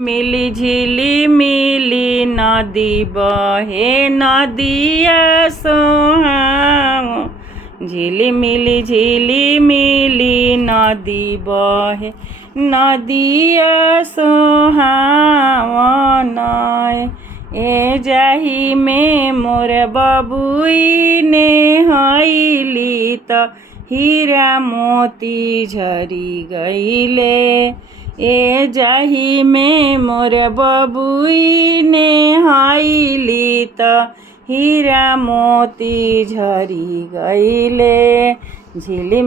मिली झिली मिली नदी बहे नदिया सोहाव। झिली मिली नदी बहे नदिया सोहावन। ए जाही में मोर बबुई ने हईली त हीरा मोती झरी गईले। ए जाही में मोर बबुई ने हईली त हीरा मोती झरी गईले। झिली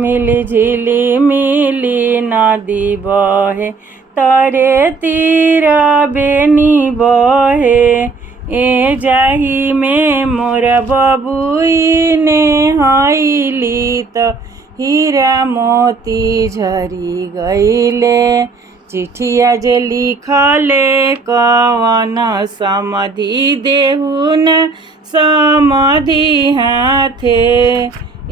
मिली नदी बहे तरे तीर बेनी बहे। ए जाही में मोर बबुई ने हईली त हीरा मोती झरी गईले। चिठिया जे लिखले कवन समधि देहुन समधि हाथे।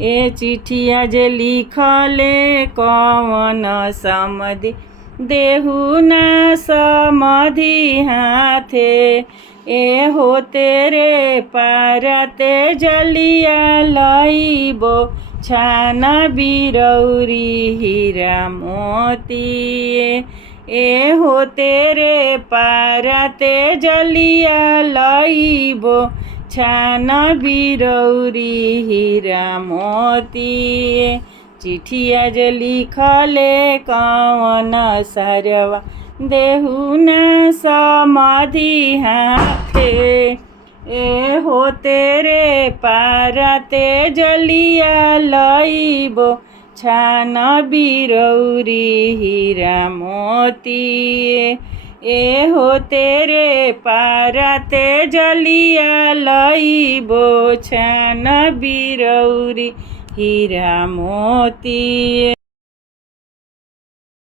ए चिठिया जे लिखले कवन समधि देहुन समधि हाथे। ए हो तेरे पारते जलिया लईबो छान बिरौरी हीरा मोती। ए हो तेरे पारते जलिया लईबो छान बिरौरी हीरा मोती। चिठिया जे लिखले कवन सरवा देहुन समधि हाथे। ए हो तेरे पारते जलिया लईबो छान बिरौरी हीरा मोती। ए हो तेरे पारते जलिया लईबो छान बिरौरी हीरा मोती।